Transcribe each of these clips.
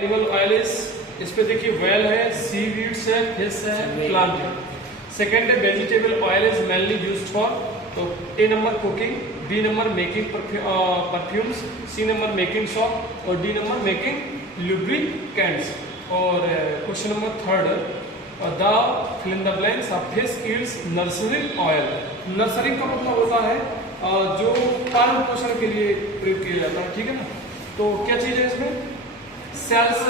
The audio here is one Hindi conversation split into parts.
एनिमल ऑयल इज, इस पे देखिए वेल है, सी वीड्स है, फिश है, प्लांट है। सेकेंड है vegetable oil is mainly used for, तो A number cooking, B number making perfumes, C number making soap और डी नंबर मेकिंग लुब्रिकेंट्स। और question number third, the fill in the blanks of fish yields nourishing oil. Nourishing का मतलब होता है जो पालन पोषण के लिए प्रयोग किया जाता है, ठीक है ना। तो क्या चीज है इसमें, सेल्स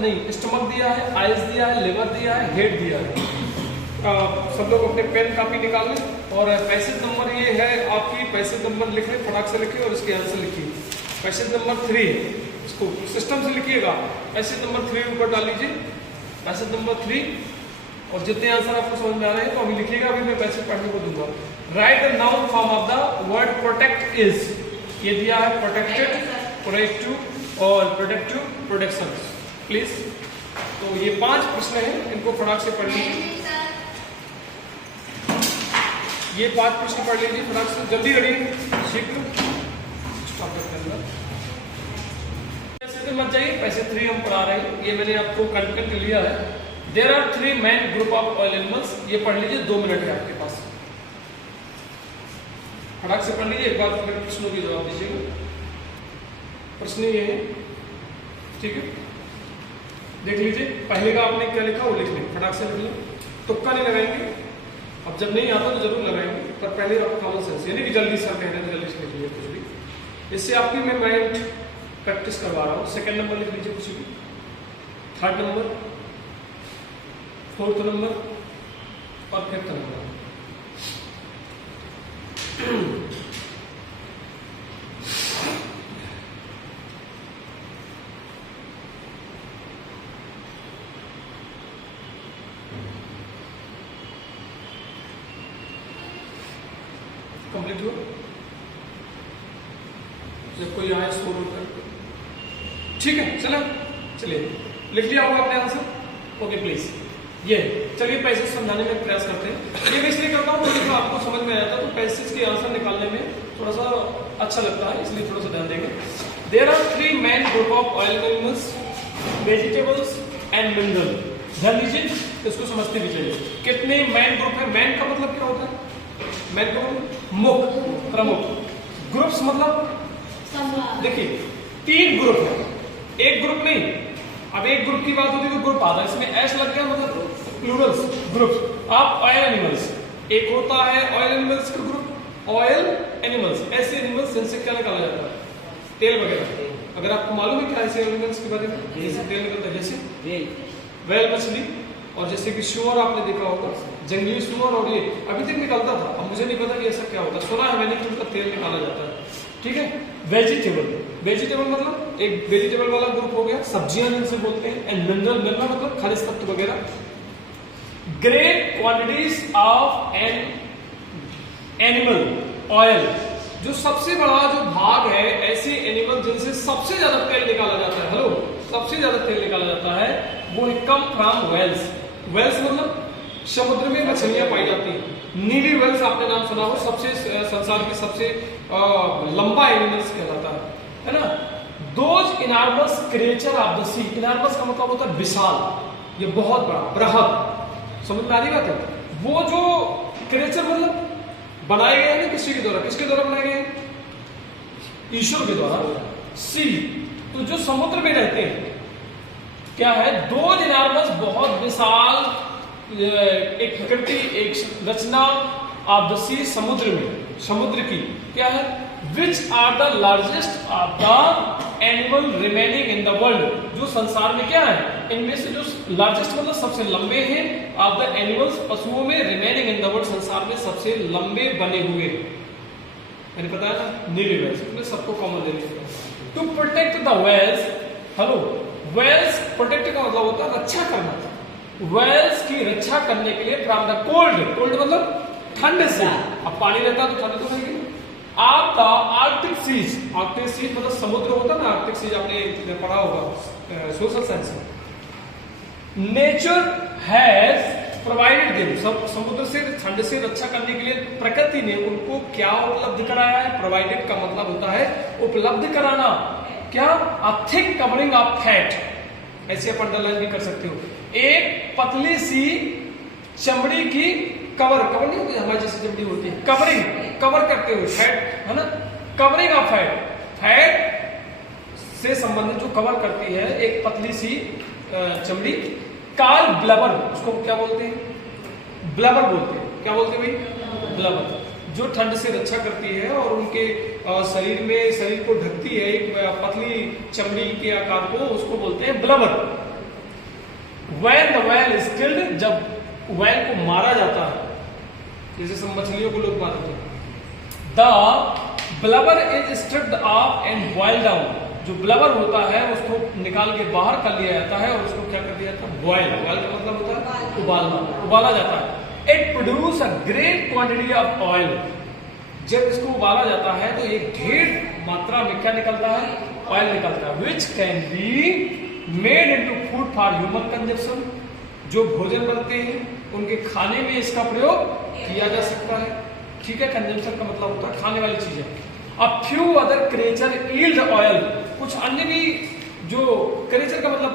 नहीं, स्टमक दिया है, आइज दिया है, लिवर दिया है, हेड दिया है। सब लोग अपने पेन कापी निकाल लें और पैसेज नंबर ये है आपकी, पैसेज नंबर लिख लें, फटाक से लिखिए और इसके आंसर लिखिए। पैसेज नंबर 3 इसको सिस्टम से लिखिएगा, पैसेज नंबर 3 ऊपर डाल लीजिए, पैसेज नंबर 3। और जितने आंसर आपको समझ में आ रहे हैं तो अभी लिखिएगा, अभी मैं पैसेज पढ़ने को दूंगा। Right the noun form of the word protect is, ये दिया है प्रोटेक्टेड, प्रोटेक्टिव और प्रोटेक्टिव, प्रोटेक्शन प्लीज। तो ये 5 प्रश्न हैं, इनको फटाक से पढ़ लीजिए। ये 5 प्रश्न पढ़ लीजिए फटाक से, जल्दी करिए, शीघ्र स्टॉप करते हैं। मत जाइए, पैसे 3 हम पढ़ा रहे हैं, ये मैंने आपको कंटेंट लिया है। There are 3 main group of oil animals, ये पढ़ लीजिए, 2 मिनट है आपके पास, फटाक से पढ़ लीजिए, एक बार फिर प्रश्नों के जवाब दीजिएगा। प्रश्न ये है, ठीक है, देख लीजिए। पहले का आपने क्या लिखा वो लिख लें, फटाक से लिख लें, तुक्का नहीं लगाएंगे, अब जब नहीं आता तो जरूर लगाएंगे, पर पहले आप कॉमन सेंस, यानी कि जल्दी सर कह रहे हैं जल्दी से लिख लीजिए कुछ भी, इससे आपकी मैं माइंड प्रैक्टिस करवा रहा हूँ। सेकंड नंबर लिख लीजिए कुछ भी, थर्ड नंबर, फोर्थ नंबर और फिफ्थ नंबर। कंप्लीट हुआ, जब कोई आए स्कोर कर, ठीक है, चलिए लिख लिया होगा आपने आंसर, ओके प्लीज। ये चलिए पैसेज समझाने में प्रयास करते हैं। ये मैं इसलिए करता हूँ क्योंकि आपको समझ में आया था, तो पैसेज के आंसर निकालने में थोड़ा सा अच्छा लगता है, इसलिए थोड़ा सा ध्यान देंगे। There are 3 main group of oil animals, vegetables and mineral. ध्यान दीजिए, इसको समझते भी चलिए। कितने मेन ग्रुप है, मैन का मतलब क्या होता है, मैन का मतलब मुख्य, प्रमुख। ग्रुप्स मतलब देखिए 3 ग्रुप है, एक ग्रुप नहीं। अब एक ग्रुप की बात होती है तो ग्रुप आता है, इसमें एस लग गया मतलब Plurals, groups of oil animals. एक होता है ऑयल एनिमल्स का ग्रुप, ऑयल एनिमल्स, ऐसे एनिमल्स जिनसे क्या निकाला जाता है, तेल वगैरह। अगर आपको मालूम है क्या ऐसे एनिमल्स के बारे में, जैसे तेल निकलता है, जैसे वेल मछली, और जैसे कि सुअर आपने देखा होगा, जंगली सुअर, और ये अभी तक निकलता था, अब मुझे नहीं पता कि ऐसा क्या होता है, सुना है मैंने कि उनका तेल निकाला जाता है, ठीक है। वेजिटेबल, वेजिटेबल मतलब एक वेजिटेबल वाला ग्रुप हो गया, सब्जियां जिनसे बोलते हैं। एंड मिनरल, मिनरल मतलब खनिज तत्व वगैरह। Great quantities of an animal oil, जो सबसे बड़ा जो भाग है ऐसे एनिमल जिनसे सबसे ज्यादा तेल निकाला जाता है, हेलो, सबसे ज्यादा तेल निकाला जाता है, वो है कम फ्रॉम वेल्स। वेल्स मतलब समुद्र में मछलियां पाई जाती हैं। नीली वेल्स आपने नाम सुना हो, सबसे संसार की सबसे लंबा एनिमल्स कहलाता है ना। Those enormous creature of the sea, enormous का मतलब होता है विशाल, ये बहुत बड़ा, बृहद, समझ में आ रही बात है। वो जो क्रिएचर मतलब बनाए गए हैं किसी के द्वारा, किसके द्वारा बनाए गए हैं, ईश्वर के द्वारा। सी, तो जो समुद्र में रहते हैं क्या है, दोज इनॉर्मस, बहुत विशाल एक प्रकृति, एक रचना ऑफ द सी, समुद्र में, समुद्र की क्या है, which are the largest of the animal remaining in the world, जो संसार में क्या है, इनमें से जो लार्जेस्ट मतलब सबसे लंबे हैं, ऑफ द एनिमल्स, पशुओं में, रिमेनिंग इन द वर्ल्ड, संसार में सबसे लंबे बने हुए, मैंने बताया था नीली वेल्स, सबको कॉमन ले लिया। To protect the whales, hello, whales protect का मतलब होता है रक्षा करना, वेल्स की रक्षा करने के लिए फ्रॉम द कोल्ड, कोल्ड मतलब ठंड से, अब पानी रहता है तो ठंड तो रहेगी। आप the Arctic seas, Arctic seas मतलब समुद्र होता है ना, आर्कटिक सीज आपने पढ़ा होगा सोशल साइंस में। नेचर हैज प्रोवाइडेड देम, सब समुद्र से ठंड से रक्षा करने के लिए प्रकृति ने उनको क्या उपलब्ध कराया है, प्रोवाइडेड का मतलब होता है उपलब्ध कराना, क्या, a thick covering of fat, ऐसे आप अंडरलाइन भी कर सकते हो। एक पतली सी चमड़ी की कवर नहीं होती हमारी जैसी चमड़ी होती है, कवर करते हुए फैट, है ना, कवरिंग ऑफ फैट से संबंधित जो कवर करती है एक पतली सी चमड़ी। काल ब्लबर, उसको क्या बोलते हैं? ब्लबर बोलते हैं। क्या बोलते हैं भाई? ब्लबर, जो ठंड से रक्षा करती है और उनके शरीर को ढकती है एक पतली चमड़ी के आकार को, उसको बोलते हैं blubber. When the whale is killed, जब whale को मारा जाता है, जैसे सब मछलियों को लोग मारते हैं, the blubber is stripped off and boiled down। जो ब्लबर होता है उसको निकाल के बाहर कर लिया जाता है और उसको क्या कर दिया जाता है? बॉयल का मतलब होता है उबाला जाता है। It produce a great quantity of oil. जब इसको उबाला जाता है तो एक ढेर मात्रा में क्या निकलता है? ऑयल निकलता है, which can be made into food for human consumption. जो भोजन बनते हैं उनके खाने में इसका प्रयोग किया जा सकता है। ठीक है, कंजम्पशन का मतलब होता है खाने वाली चीजें। A few other creature yield oil, कुछ अन्य भी जो क्रिएचर का मतलब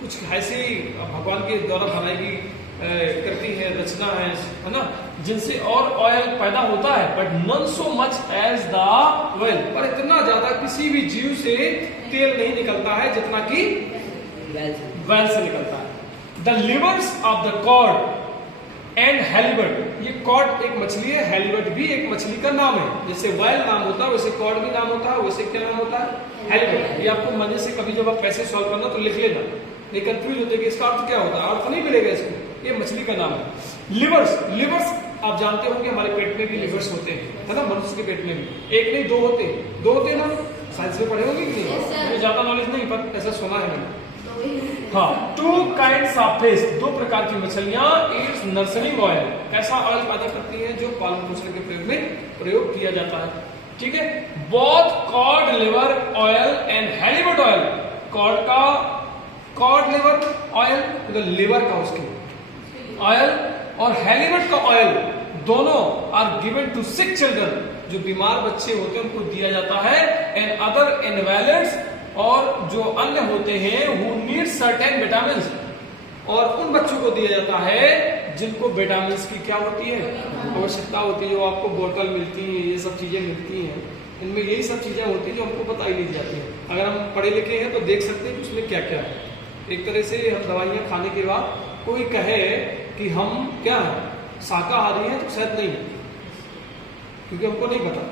कुछ ऐसी भगवान के द्वारा बनाई गई करती है रचना है ना, जिनसे और ऑयल पैदा होता है, but not so much as the oil. पर इतना ज्यादा किसी भी जीव से तेल नहीं निकलता है जितना कि वेल से निकलता है। The livers of the cod and halibut, ये कॉड एक मछली है, हेलिबट भी एक मछली का नाम है। जैसे वेल नाम होता है वैसे कॉड भी नाम होता है, वैसे क्या नाम होता है? हेलिबट। ये आपको मजे से कभी जब आप पैसे सॉल्व करना तो लिख लेना, नहीं कंफ्यूज होते कि इसका अर्थ क्या होता है, अर्थ नहीं मिलेगा इसको, ये मछली का नाम है। लिवर्स आप जानते हो कि हमारे पेट में भी लिवर्स होते हैं, है ना, मनुष्य के पेट में भी एक नहीं दो होते हैं ना, साइंस में पढ़े होंगे कि नहीं? मुझे ज्यादा नॉलेज नहीं, पर ऐसा सुना है मैंने। हाँ, 2 kinds of fish, 2 प्रकार की मछलियां इट्स नर्सरिंग ऑयल, ऐसा ऑयल पैदा करती है जो पालन पोषण के प्रयोग में प्रयोग किया जाता है। ठीक है, both cod liver oil and halibut oil, cod liver oil मतलब लिवर का उसके ऑयल और हेलिबट का ऑयल दोनों are given to sick children, जो बीमार बच्चे होते हैं उनको दिया जाता है, एंड अदर इनवैलिड्स, और जो अन्य होते हैं who need certain vitamins, और उन बच्चों को दिया जाता है जिनको विटामिन की क्या होती है? आवश्यकता होती है। जो आपको बोतल मिलती है, ये सब चीजें मिलती हैं, इनमें यही सब चीजें होती हैं जो हमको बताई नहीं जाती हैं। अगर हम पढ़े लिखे हैं तो देख सकते हैं कि उसमें क्या क्या है। एक तरह से हम दवाइयाँ खाने के बाद कोई कहे कि हम क्या शाकाहारी हैं तो शायद नहीं, क्योंकि हमको नहीं पता।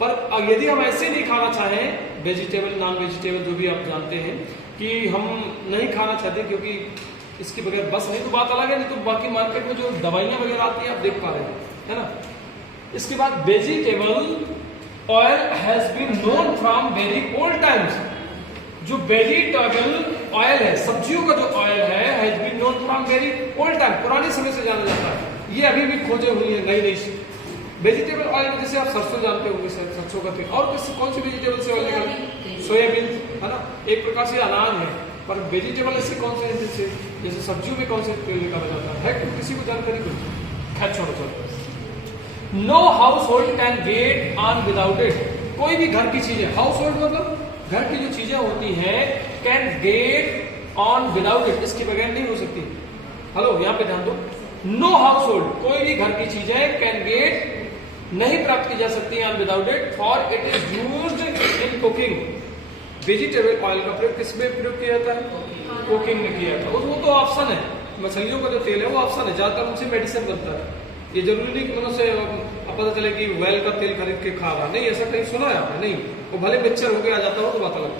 पर यदि हम ऐसे नहीं खाना चाहें, वेजिटेबल नॉन वेजिटेबल जो भी आप जानते हैं कि हम नहीं खाना चाहते क्योंकि इसके बगैर बस नहीं, तो बात अलग है। नहीं तो बाकी मार्केट में जो दवाइयां वगैरह आती हैं आप देख पा रहे हैं, है ना। इसके बाद vegetable oil has been known from very old times. जो वेजिटेबल ऑयल है, सब्जियों का जो ऑयल है, has been known from very old time, पुराने समय से जाना जाता है। ये अभी भी खोजे हुई है नई वेजिटेबल ऑयल में, जैसे आप सरसों जानते होंगे, सरसों का तेल, और कौन सी वेजिटेबल से ऑयल निकलता? सोयाबीन, है ना, एक प्रकार से अनाज है। पर वेजिटेबल ऐसे कौन से जैसे सब्जियों में कौन से तेल निकाला जाता है तो किसी को जानकारी को खैर छोड़ो। No household can get on without it, कोई भी घर की चीजें, हाउस होल्ड मतलब घर की जो चीजें होती हैं, can get on without it, इसके बगैर नहीं हो सकती। हेलो, यहाँ पे ध्यान दो, नो हाउस होल्ड, कोई भी घर की चीजें कैन गेट नहीं प्राप्त की जा सकती है without it, for it is used in cooking. Vegetable oil का प्रयोग किस में प्रयोग किया जाता है? कुकिंग में किया जाता है। वो तो ऑप्शन है, मछलियों का जो तेल है वो ऑप्शन है, ज्यादातर उनसे मेडिसिन बनता है। ये जरूरी नहीं कि मनुष्य पता चले कि वेल का तेल खरीद के खा रहा, नहीं, ऐसा कहीं सुना है आपने? नहीं, वो भले मिक्सचर होकर आ जाता हो तो बात अलग।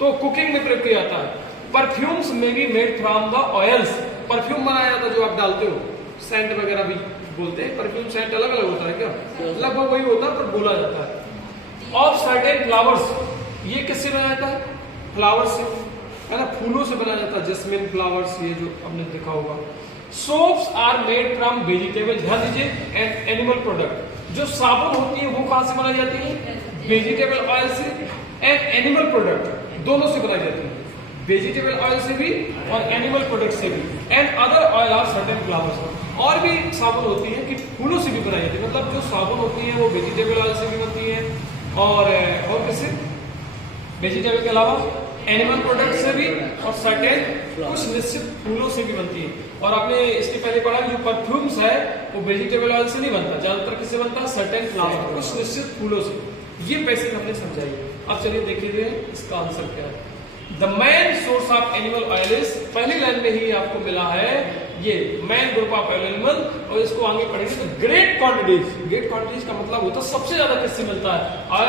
तो कुकिंग में प्रयोग किया जाता है। परफ्यूम्स में be made from the oils, perfume बनाया जाता है जो आप डालते हो, सेंट वगैरह भी बोलते हैं। परफ्यूम सेंट अलग अलग होता है क्या? लगभग वही होता है पर बोला जाता है। ऑफ सर्टेन फ्लावर्स, ये किससे बनाया जाता है? फ्लावर्स से, है ना, फूलों से बनाया जाता है, जैस्मिन फ्लावर्स, ये जो आपने देखा होगा। Soaps are made from vegetable, ध्यान दीजिए, एंड एनिमल प्रोडक्ट। जो साबुन होती है वो कहां से बनाई जाती है? वेजिटेबल ऑयल से, एंड एनिमल प्रोडक्ट दोनों से बनाई जाती है, वेजिटेबल ऑयल से भी और एनिमल प्रोडक्ट से भी। And other oil of certain flowers, और भी साबुन होती है कि फूलों से भी बनाई जाती है, मतलब जो साबुन होती है वो वेजिटेबल ऑयल से भी बनती है और किससे? वेजिटेबल के अलावा एनिमल प्रोडक्ट से भी और सर्टेन कुछ निश्चित फूलों से भी बनती है। और आपने इसके पहले पढ़ा जो परफ्यूम्स है वो वेजिटेबल ऑयल से नहीं बनता, ज्यादातर किससे बनता है? सर्टेन फ्लावर, कुछ निश्चित फूलों से। ये बेसिक हमने समझाई। अब चलिए देखिए इसका आंसर क्या है। The main source of animal oil is, पहली लाइन में ही आपको मिला है ये मेन ग्रुप ऑफ एनिमल, और इसको आगे पढ़ेंगे तो ग्रेट क्वांटिटीज। ग्रेट क्वांटिटीज का मतलब होता है सबसे ज्यादा किससे मिलता है? और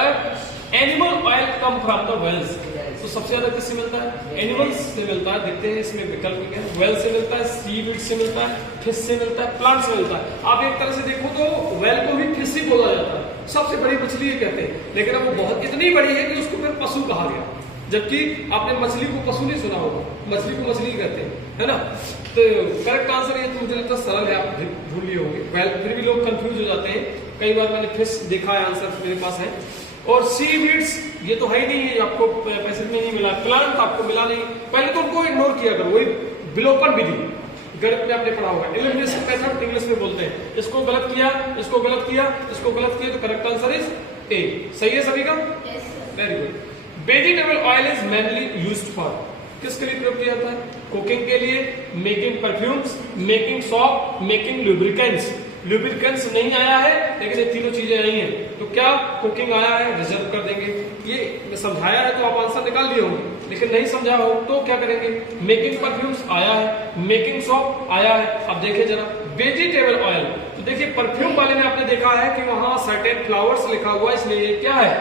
animal oil come from the whales, तो सबसे ज्यादा किससे मिलता है? एनिमल्स से मिलता है। देखते हैं इसमें विकल्प क्या है। वेल से मिलता है, सीवीड से मिलता है, फिश से मिलता है, प्लांट से मिलता है। आप एक तरह से देखो तो वेल को भी फिश ही बोला जाता है, सबसे बड़ी मछली ये कहते हैं, लेकिन अब वो बहुत इतनी बड़ी है कि उसको फिर पशु कहा गया, जबकि आपने मछली को पशु नहीं सुना होगा, मछली को मछली कहते हैं, है ना। तो करेक्ट आंसर ये तो मुझे लगता है सरल है, आप भूल लिए होंगे। वेल फिर भी लोग कंफ्यूज हो जाते हैं, कई बार मैंने फिश देखा है, आंसर मेरे पास है। और सीवीड्स ये तो है ही नहीं है, आपको पैसे में नहीं मिला। प्लांट आपको मिला नहीं, पहले तो उनको इग्नोर किया करो, वही विलोपन विधि गणित में आपने पढ़ा होगा, एलिमिनेशन मेथड इंग्लिश में बोलते हैं। इसको गलत किया, इसको गलत किया, इसको गलत किया, तो करेक्ट आंसर इज ए। सही है सभी का? Very good. Vegetable oil is mainly used for, किसके लिए प्रयोग किया जाता है? कुकिंग के लिए, making perfumes, making shop, making lubricants. Lubricants नहीं आया है, लेकिन ये तीनों चीजें आई हैं, तो क्या कुकिंग आया है? रिजर्व कर देंगे। ये समझाया है तो आप आंसर निकाल लिए होंगे, लेकिन नहीं समझा हो तो क्या करेंगे? मेकिंग परफ्यूम्स आया है, मेकिंग सॉप आया है। अब देखिए जरा वेजिटेबल ऑयल, तो देखिए परफ्यूम वाले में आपने देखा है कि वहां सर्टेन फ्लावर्स लिखा हुआ है, इसलिए ये क्या है?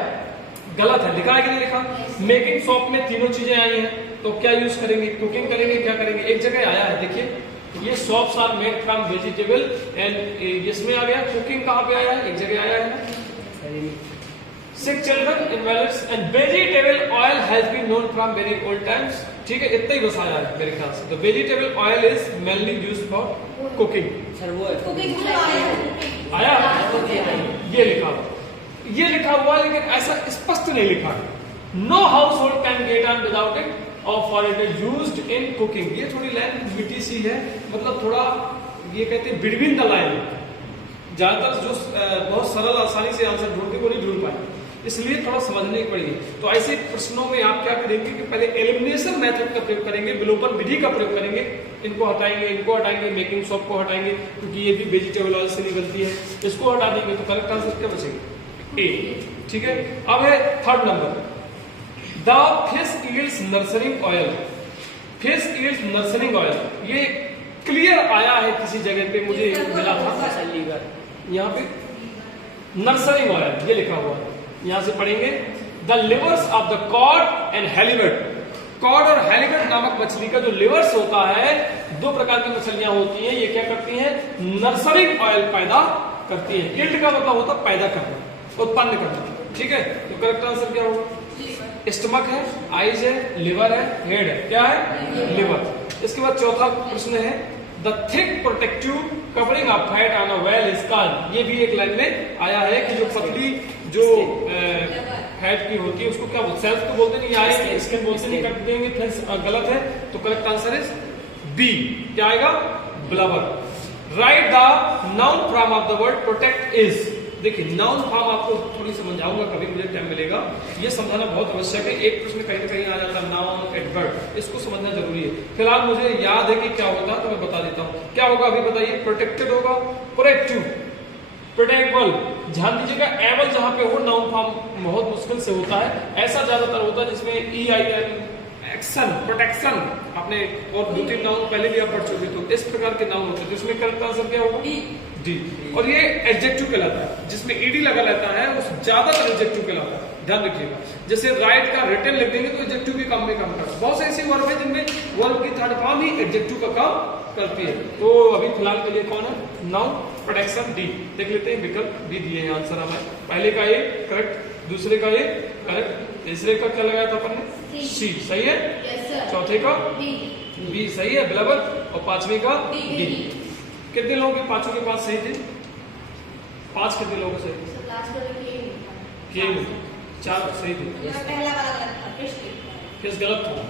गलत है। लिखा है कि नहीं लिखा? मेकिंग सॉप में तीनों चीजें आई हैं, तो क्या यूज करेंगे? कुकिंग करेंगे, क्या करेंगे? एक जगह आया है, देखिए ये soaps are made from vegetable and इसमें आ गया। कुकिंग कहाँ पे आया है? एक जगह आया है। Sick children invalids and vegetable oil has been known from very old times. ठीक है, इतना ही बस आया है मेरे ख्याल से। तो vegetable oil is mainly used for cooking. Sir वो आया ये लिखा हुआ, ये लिखा हुआ, लेकिन ऐसा स्पष्ट नहीं लिखा है। No household can get on without it और for it is used in cooking. ये थोड़ी लाइन मिट्टी सी है, मतलब थोड़ा ये कहते हैं बिटवीन द लाइन। ज्यादातर जो बहुत सरल आसानी से आंसर ढूंढते वो नहीं ढूंढ पाए, इसलिए थोड़ा समझने की पड़ेगी। तो ऐसे प्रश्नों में आप क्या करेंगे कि पहले एलिमिनेशन मेथड का प्रयोग करेंगे, विलोपन विधि का प्रयोग करेंगे। इनको हटाएंगे, इनको हटाएंगे, मेकिंग सॉप को हटाएंगे क्योंकि ये भी वेजिटेबल ऑयल से नहीं बनती है, इसको हटा देंगे तो करेक्ट आंसर क्या बचेगा? ए। ठीक है, अब है third number, the fish yields nourishing oil. Fish yields nourishing oil ये क्लियर आया है किसी जगह पे, मुझे मिला था यहाँ पे नर्सरिंग ऑयल ये लिखा हुआ है। यहां से पढ़ेंगे the livers of the cod and halibut. Cod और हेलीबट नामक मछली का जो लिवर्स होता है, दो प्रकार की मछलियां होती हैं, ये क्या करती हैं? नर्सरिंग ऑयल पैदा करती है। ईल्ड का मतलब होता है पैदा करना, उत्पन्न करना। ठीक है, तो करेक्ट आंसर क्या होगा? स्टमक है, आइज है, लिवर है, हेड है। क्या है? लिवर। इसके बाद चौथा प्रश्न है the thick protective covering of fat on a well is called. ये भी एक लाइन में आया है कि जो पतली जो फैट की होती है उसको क्या बोलते? सेल्फ तो बोलते नहीं, आए स्किन बोलते नहीं, कर देंगे। फिर गलत है, तो करेक्ट आंसर इज बी। क्या आएगा? Blubber. Right the noun form of the word protect is. देखिए नाउन फॉर्म आपको थोड़ी समझाऊंगा, कभी मुझे टाइम मिलेगा, ये समझाना बहुत आवश्यक है। एक प्रश्न कहीं ना कहीं आ जाता है नाउन एडवर्ब, इसको समझना जरूरी है। फिलहाल मुझे याद है कि क्या होता है तो मैं बता देता हूँ। क्या होगा अभी बताइए? प्रोटेक्टेड होगा, प्रोटेक्टिव, प्रोटेक्टेबल। ध्यान दीजिएगा, एबल जहां पे हो नाउन फॉर्म बहुत मुश्किल से होता है, ऐसा ज्यादातर होता है जिसमें EIN एक्शन, प्रोटेक्शन। आपने और दो तीन नाउन पहले भी आप पढ़ चुके, तो इस प्रकार के नाउन होते हैं। जिसमें करेक्ट आंसर क्या होगा? डी। और ये एडजेक्टिव कहलाता है, जिसमें ईडी लगा रहता है उस ज्यादातर एडजेक्टिव कहलाता है। ध्यान रखिएगा, जैसे राइट का रिटन लिख देंगे तो एडजेक्टिव भी काम में काम करता है। बहुत से ऐसे वर्ब है जिनमें वर्ब की थर्ड फॉर्म ही एडजेक्टिव का काम करती है। तो अभी फिलहाल के लिए कौन है? Noun, protection, D. देख लेते हैं, विकल्प भी दिए हैं आंसर हमें। पहले का ये करेक्ट, दूसरे का ये करेक्ट, तीसरे का क्या लगाया था अपन ने? सी। सही है? चौथे का बी सही है, ब्लबर। और पांचवे का डी। कितने लोगों के पांचों के पास सही थे? 5 कितने लोगों के सही? के 4 सही थे, फिश गलत था।